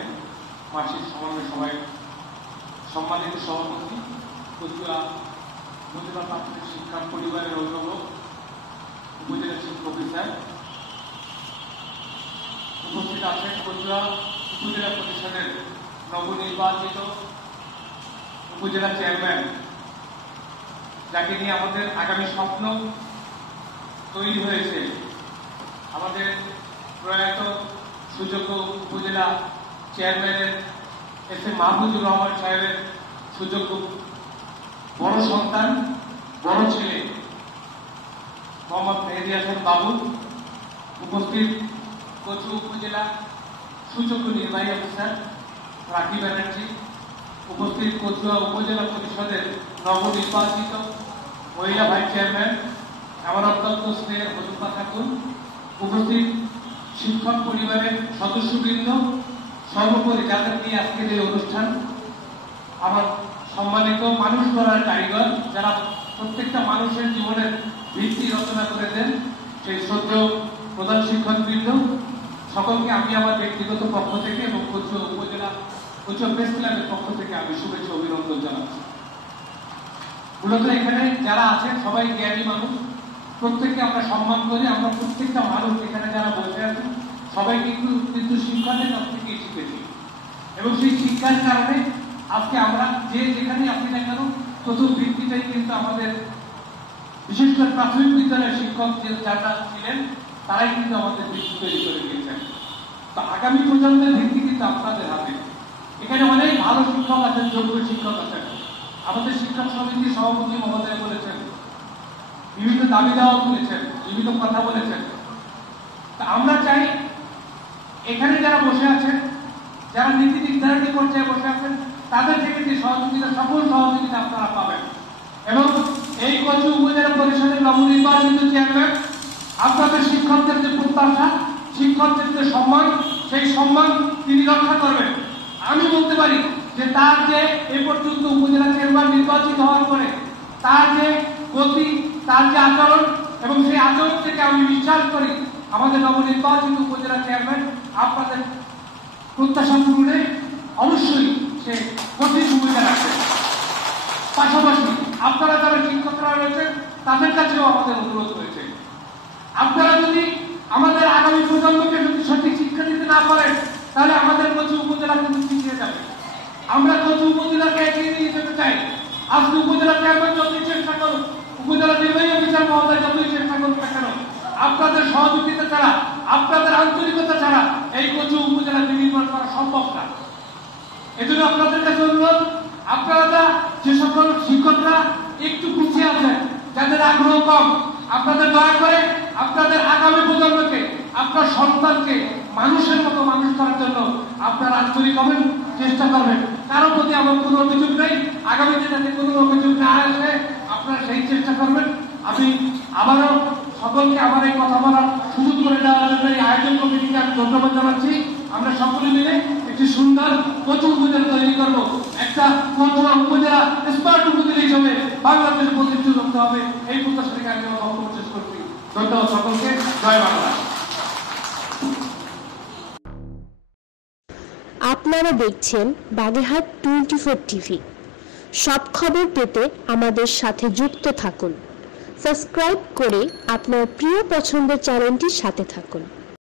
Chairman, মাসিক সমন্বয় সভায় সম্মানিত সভাপতি, কচুয়া উপজেলা প্রাথমিক শিক্ষা পরিবারের অভিভাবক, উপজেলা শিক্ষা অফিসার, উপস্থিত আছেন কচুয়া উপজেলা পরিষদের নবনির্বাচিত উপজেলা চেয়ারম্যান, যাকে নিয়ে আমাদের আগামী স্বপ্ন তৈরি হয়েছে, আমাদের প্রয়াত সুযোগ্য উপজেলা চেয়ারম্যানের এস এ মাহমুদুর রহমান সাহেবের সুযোগ্য বড় সন্তান, বড় ছেলে মোহাম্মদ মেহেদী হাসান বাবু, উপস্থিত কচুয়া উপজেলা সুযোগ্য নির্বাহী অফিসার রাখি ব্যানার্জি, উপস্থিত কচুয়া উপজেলা পরিষদের নবনির্বাচিত মহিলা ভাইস চেয়ারম্যান আমার অত্যন্ত স্নেহের হজুফা খাতুন, উপস্থিত শিক্ষক পরিবারের সদস্যবৃন্দ, সর্বোপরি যাদের নিয়ে আজকের এই অনুষ্ঠান, আমার সম্মানিত মানুষ গড়ার কারিগর, যারা প্রত্যেকটা মানুষের জীবনের ভিত্তি রচনা করে দেন, সেই শ্রদ্ধেয় প্রধান শিক্ষকবৃন্দ, সকলকে আমি আমার ব্যক্তিগত পক্ষ থেকে এবং কচুয়া উপজেলা কচুয়া প্রেস ক্লাবের পক্ষ থেকে আমি শুভেচ্ছা অভিনন্দন জানাচ্ছি। মূলত এখানে যারা আছেন সবাই জ্ঞানী মানুষ, প্রত্যেককে আমরা সম্মান করি। আমরা প্রত্যেকটা মানুষ এখানে যারা বসে আছেন সবাই কিন্তু শিক্ষকের কাছ থেকে শিখেছি, এবং সেই শিক্ষার কারণে আজকে আমরা যে যেখানে আসি না কেন প্রথম ভিত্তিটাই কিন্তু আমাদের, বিশেষ করে প্রাথমিক বিদ্যালয়ের শিক্ষক যারা ছিলেন তারাই কিন্তু আমাদের ভিত্তি তৈরি করে দিয়েছেন। তো আগামী প্রজন্মের ভিত্তি কিন্তু আপনাদের হাতে। এখানে অনেক ভালো শিক্ষক আছেন, যোগ্য শিক্ষক আছেন। আমাদের শিক্ষক সমিতির সভাপতি মহোদয় বলেছেন, বিভিন্ন দাবি দেওয়া তুলেছেন, বিভিন্ন কথা বলেছেন। তা আমরা চাই এখানে যারা বসে আছেন, যারা নীতি নির্ধারণী পর্যায়ে বসে আছেন, তাদের থেকে যে সহযোগিতা, সকল সহযোগিতা আপনারা পাবেন। এবং এই কচুয়া উপজেলা পরিষদের নবনির্বাচিত চেয়ারম্যান আপনাদের শিক্ষকদের যে প্রত্যাশা, শিক্ষকদের যে সম্মান, সেই সম্মান তিনি রক্ষা করবেন। আমি বলতে পারি যে তার যে এ পর্যন্ত উপজেলা চেয়ারম্যান নির্বাচিত হওয়ার পরে তার যে গতি, তার যে আচরণ, এবং সেই আচরণ থেকে আমি বিশ্বাস করি আমাদের নবনির্বাচিত উপজেলা চেয়ারম্যান আপনাদের প্রত্যাশা পূরণে অবশ্যই সে কঠিন ভূমিকা রাখবে। পাশাপাশি আপনারা যারা শিক্ষকরা রয়েছেন তাদের কাছেও আমাদের অনুরোধ রয়েছে, আপনারা যদি আমাদের আগামী প্রজন্মকে যদি সঠিক শিক্ষা দিতে না পারেন তাহলে আমাদের কচুয়া উপজেলা কিন্তু পিছিয়ে যাবে। আমরা কচুয়া উপজেলাকে এগিয়ে নিয়ে যেতে চাই। আজকে উপজেলা চেয়ারম্যান যতই চেষ্টা করুন, উপজেলা নির্বাহী অফিসার মহোদয় যতই চেষ্টা করুন না কেন, আপনাদের সহযোগিতা ছাড়া, আপনাদের আন্তরিকতা ছাড়া এই কচুয়া উপজেলা নির্মাণ করা সম্ভব না। এজন্য আপনাদের কাছে অনুরোধ, আপনারা যে সকল শিক্ষকরা একটু পিছিয়ে আছেন, যাদের আগ্রহ কম, আপনাদের দয়া করে আপনাদের আগামী প্রজন্মকে, আপনার সন্তানকে মানুষের মতো মানুষ করার জন্য আপনারা আন্তরিক হবেন, চেষ্টা করবেন। কারো প্রতি আমার কোনো অভিযোগ নেই, আগামীতে যাতে কোনো অভিযোগ না আসে আপনারা সেই চেষ্টা করবেন। আমি আবারও সকলকে আমার এই কথা বলার সুযোগ করে দেওয়ার জন্য এই আয়োজন কমিটিকে আমি ধন্যবাদ জানাচ্ছি। আমরা সকলে মিলে একটি সুন্দর কচুয়া উপজেলা তৈরি করবো, একটা কচুয়া উপজেলা স্মার্ট উপজেলা হিসেবে বাংলাদেশে প্রতিষ্ঠিত করতে হবে। এই প্রত্যাশা থেকে আমি আমার বক্তব্য শেষ করছি। ধন্যবাদ সকলকে। জয় বাংলা। আপনারা দেখছেন বাগেরহাট 24 টিভি। সব খবর পেতে আমাদের সাথে যুক্ত থাকুন। সাবস্ক্রাইব করে আপনার প্রিয় পছন্দের চ্যানেলটির সাথে থাকুন।